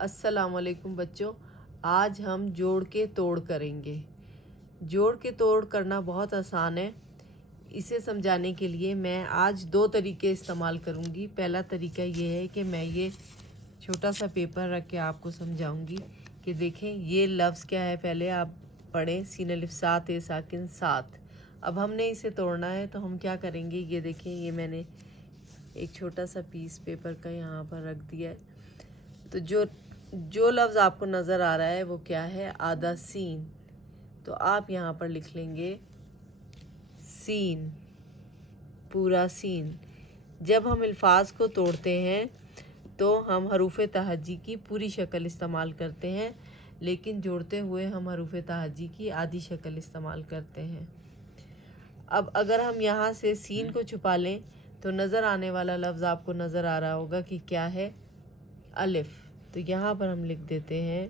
अस्सलाम वालेकुम बच्चों। आज हम जोड़ के तोड़ करेंगे। जोड़ के तोड़ करना बहुत आसान है। इसे समझाने के लिए मैं आज दो तरीके इस्तेमाल करूंगी। पहला तरीका ये है कि मैं ये छोटा सा पेपर रख के आपको समझाऊंगी कि देखें ये लफ्ज़ क्या है। पहले आप पढ़ें सीन अलिफ सात ए साकिन सात। अब हमने इसे तोड़ना है तो हम क्या करेंगे, ये देखें ये मैंने एक छोटा सा पीस पेपर का यहाँ पर रख दिया है। तो जो लफ्ज़ आपको नज़र आ रहा है वो क्या है, आधा सीन। तो आप यहाँ पर लिख लेंगे सीन, पूरा सीन। जब हम अल्फाज को तोड़ते हैं तो हम हरूफ तहज्जी की पूरी शक्ल इस्तेमाल करते हैं, लेकिन जोड़ते हुए हम हरूफ तहज्जी की आधी शक्ल इस्तेमाल करते हैं। अब अगर हम यहाँ से सीन को छुपा लें तो नज़र आने वाला लफ्ज़ आपको नज़र आ रहा होगा कि क्या है, अलिफ। तो यहाँ पर हम लिख देते हैं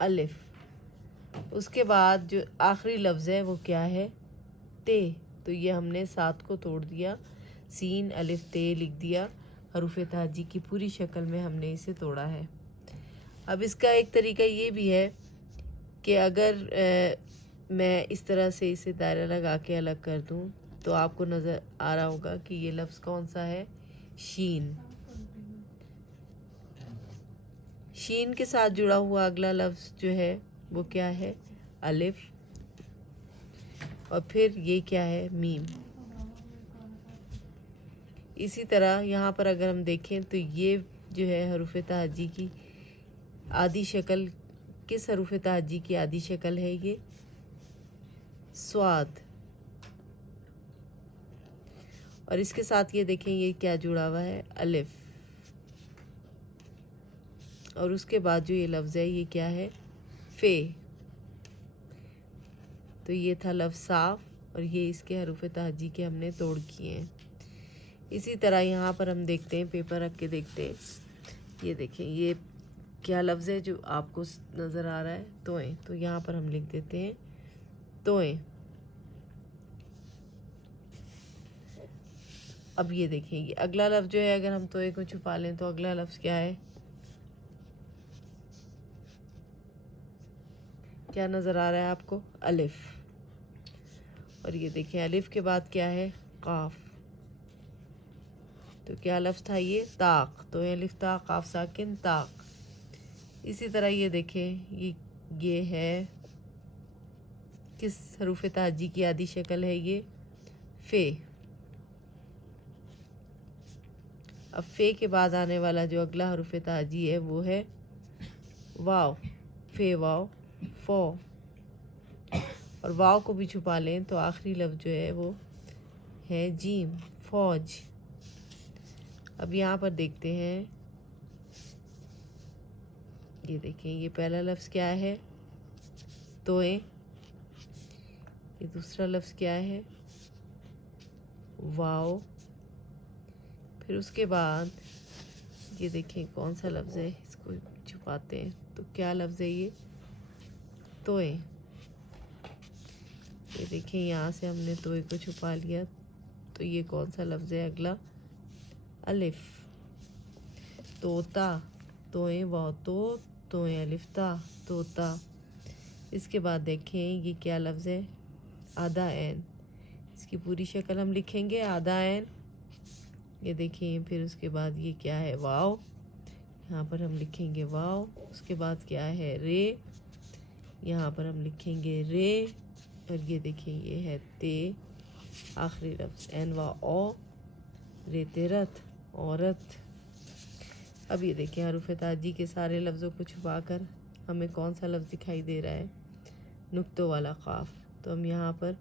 अलिफ। उसके बाद जो आखिरी लफ्ज़ है वो क्या है, ते। तो ये हमने सात को तोड़ दिया, सीन अलिफ ते लिख दिया। हरूफ तहज्जी की पूरी शक्ल में हमने इसे तोड़ा है। अब इसका एक तरीका ये भी है कि अगर मैं इस तरह से इसे दायरा लगा के अलग कर दूं तो आपको नज़र आ रहा होगा कि ये लफ्ज़ कौन सा है, शीन। शीन के साथ जुड़ा हुआ अगला लफ्ज़ जो है वो क्या है, अलिफ। और फिर ये क्या है, मीम। इसी तरह यहाँ पर अगर हम देखें तो ये जो है हरूफ तहज्जी की आधी शक्ल, किस हरूफ तहज्जी की आधी शक्ल है, ये स्वाद। और इसके साथ ये देखें ये क्या जुड़ा हुआ है, अलिफ। और उसके बाद जो ये लफ्ज़ है ये क्या है, फे। तो ये था लफ्ज़ साफ और ये इसके हरूफ तहज्जी के हमने तोड़ किए हैं। इसी तरह यहाँ पर हम देखते हैं, पेपर रख के देखते हैं। ये देखें ये क्या लफ्ज़ है जो आपको नज़र आ रहा है, तोएं। तो यहाँ पर हम लिख देते हैं तोएं। अब ये देखें ये अगला लफ्ज़ जो है, अगर हम तोए को छुपा लें तो अगला लफ्ज़ क्या है, क्या नज़र आ रहा है आपको, अलिफ। और ये देखें अलिफ के बाद क्या है, काफ। तो क्या लफ्ज़ था ये, ताक। तो अलिफ ता काफ साकिन ताक। इसी तरह ये देखें ये है किस हरूफ तहज्जी की आधी शक्ल है, ये फे। अब फे के बाद आने वाला जो अगला हरूफ तहज्जी है वो है वाव, फे वाव फो। और वाव को भी छुपा लें तो आखिरी लफ्ज़ जो है वो है जीम, फौज। अब यहाँ पर देखते हैं, ये देखें ये पहला लफ्ज़ क्या है, तोए। ये दूसरा लफ्ज़ क्या है, वाव। फिर उसके बाद ये देखें कौन सा लफ्ज़ है, इसको छुपाते हैं तो क्या लफ्ज़ है ये, तोए। ये देखें यहाँ से हमने तोए को छुपा लिया तो ये कौन सा लफ्ज़ है अगला, अलिफ। तोता, तोए वाव तो, तोए अलिफ ता, तोता। इसके बाद देखें ये क्या लफ्ज़ है, आधा ऐन। इसकी पूरी शक्ल हम लिखेंगे आधा ऐन। ये देखें फिर उसके बाद ये क्या है, वाव। यहाँ पर हम लिखेंगे वाव। उसके बाद क्या है, रे। यहाँ पर हम लिखेंगे रे। और ये देखें ये है ते। आखिरी लफ्ज़ एन वा ओ, रेते रथ, औरत। अब ये देखें हरूफ तहज्जी के सारे लफ्ज़ों को छुपा कर हमें कौन सा लफ्ज़ दिखाई दे रहा है, नुक्तों वाला क़ाफ। तो हम यहाँ पर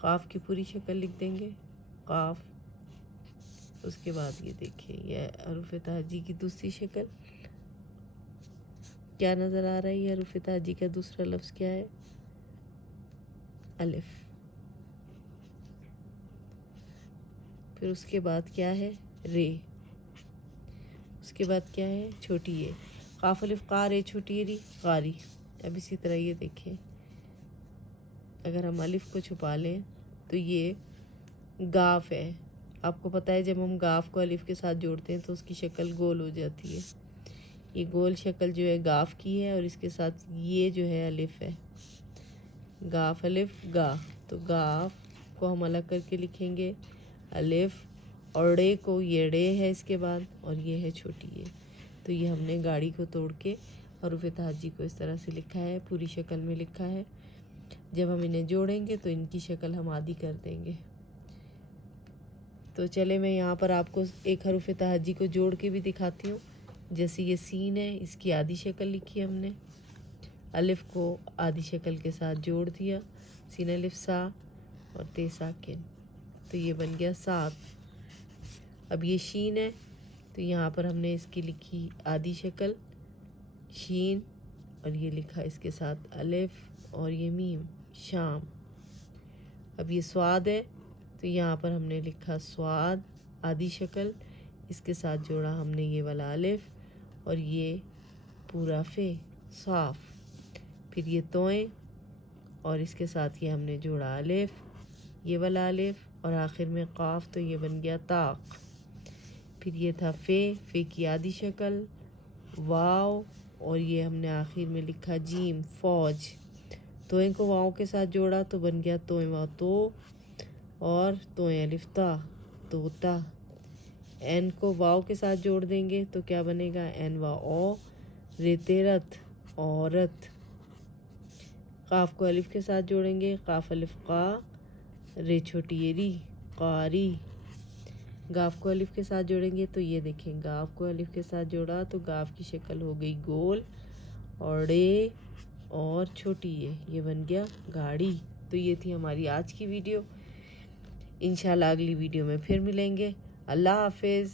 क़ाफ की पूरी शक्ल लिख देंगे, क़ाफ। उसके बाद ये देखें यह हरूफ तहज्जी की दूसरी शक्ल, क्या नज़र आ रहा है, ये हरूफ तहज्जी का दूसरा लफ्ज़ क्या है, अलिफ। फिर उसके बाद क्या है, रे। उसके बाद क्या है, छोटी ये, क़ाफ अलिफ क़ा रे छोटी री, क़ारी। अब इसी तरह ये देखें अगर हम अलिफ को छुपा लें तो ये गाफ है। आपको पता है जब हम गाफ को अलिफ के साथ जोड़ते हैं तो उसकी शक्ल गोल हो जाती है। یہ گول شکل جو ہے گاف کی ہے، اور اس کے ساتھ یہ جو ہے الف ہے، گاف الف گا، تو گاف کو ہم الگ کر کے لکھیں گے، الف اور ڑے کو، یہ ڑے ہے اس کے بعد، اور یہ ہے چھوٹی یہ۔ تو یہ ہم نے گاڑی کو توڑ کے حروف تہجی کو اس طرح سے لکھا ہے، پوری شکل میں لکھا ہے۔ جب ہم انہیں جوڑیں گے تو ان کی شکل ہم آدھی کر دیں گے۔ تو چلے میں یہاں پر آپ کو ایک حروف تہجی کو جوڑ کے بھی دکھاتی ہوں۔ جیسے یہ سین ہے، اس کی آدھی شکل لکھی ہم نے، الف کو آدھی شکل کے ساتھ جوڑ دیا، سین الف سا اور تے ساکن، تو یہ بن گیا 7۔ اب یہ شین ہے، تو یہاں پر ہم نے اس کی لکھی آدھی شکل شین، اور یہ لکھا اس کے ساتھ الف اور یہ میم شام۔ اب یہ سواد ہے، تو یہاں پر ہم نے لکھا سواد آدھی شکل، اس کے ساتھ جوڑا ہم نے یہ والا الف اور یہ پورا فے صاف۔ پھر یہ توئیں، اور اس کے ساتھ یہ ہم نے جوڑا الف، یہ والا الف، اور آخر میں قاف، تو یہ بن گیا طاق۔ پھر یہ تھا فے، فے کی آدھی شکل واو، اور یہ ہم نے آخر میں لکھا جیم فوج۔ توئیں کو واؤ کے ساتھ جوڑا تو بن گیا توئیں واؤ تو، اور توئیں الف تا توتا۔ این کو واؤ کے ساتھ جوڑ دیں گے تو کیا بنے گا، این وا او، ریتے رت عورت۔ قاف کو الف کے ساتھ جوڑیں گے، قاف الف قا، رے چھوٹی یہ ری قاری۔ گاف کو الف کے ساتھ جوڑیں گے تو یہ دیکھیں، گاف کو الف کے ساتھ جوڑا تو گاف کی شکل ہو گئی گول، اور ڑے اور چھوٹی یہ بن گیا گاڑی۔ تو یہ تھی ہماری آج کی ویڈیو، انشاءاللہ اگلی ویڈیو میں پھر ملیں گے۔ اللہ حافظ۔